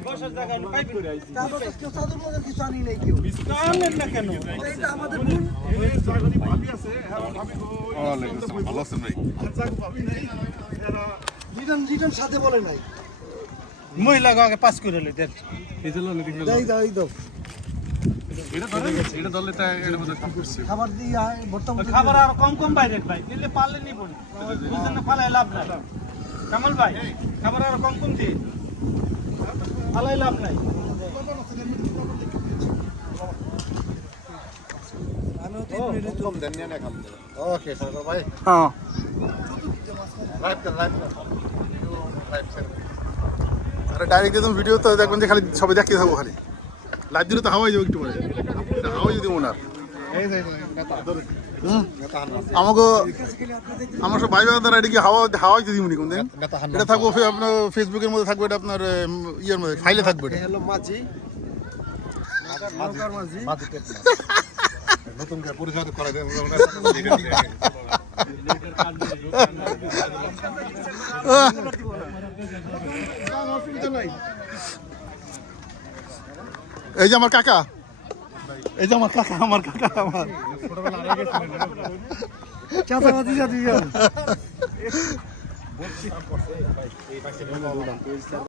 বসার জায়গা হলো পাইপ করে আইছি তারপর তো কেউ চাদর মাদর কিছু আনি নাই কেউ আনেন না কেন এটা আমাদের ভুল ভালো আছেন ভাই রিটার্ন সাথে বলে নাই মহিলা আগে পাস করে লইতে যাই দাও এই দাও এটা ধরলে তা এর মধ্যে কি করছে খাবার দিয়ে বর্তমান খাবার আর কম বাইরে ভাই দিলে পারলে নিব বুঝেন না ফালাই লাভ নাই কামাল ভাই খাবার আর কম দিয়ে ফালাই লাভ নাই আমিও তো একটু কম দেন না খাম ওকে সরকার ভাই হ্যাঁ লাইভ আরে ডাইরেক্ট একদম ভিডিও তো দেখবেন যে খালি সবাই দেখিয়ে থাকবো খালি লাইভ দিলে তো হাওয়াই যাবে একটু পরে হাওয়াই যদি ওনার আমাকে আমার সব ভাই বাদার এটা কি হাওয়াই যদি মনে কোন এটা থাকবো আপনার ফেসবুকের মধ্যে থাকবে এটা আপনার ইয়ের মধ্যে ফাইলে থাকবে এটা হলো মাঝি মাঝি নতুন করে পরিচয় করা যায় এই যে আমার কাকা আমার চাচাবাজি জাতি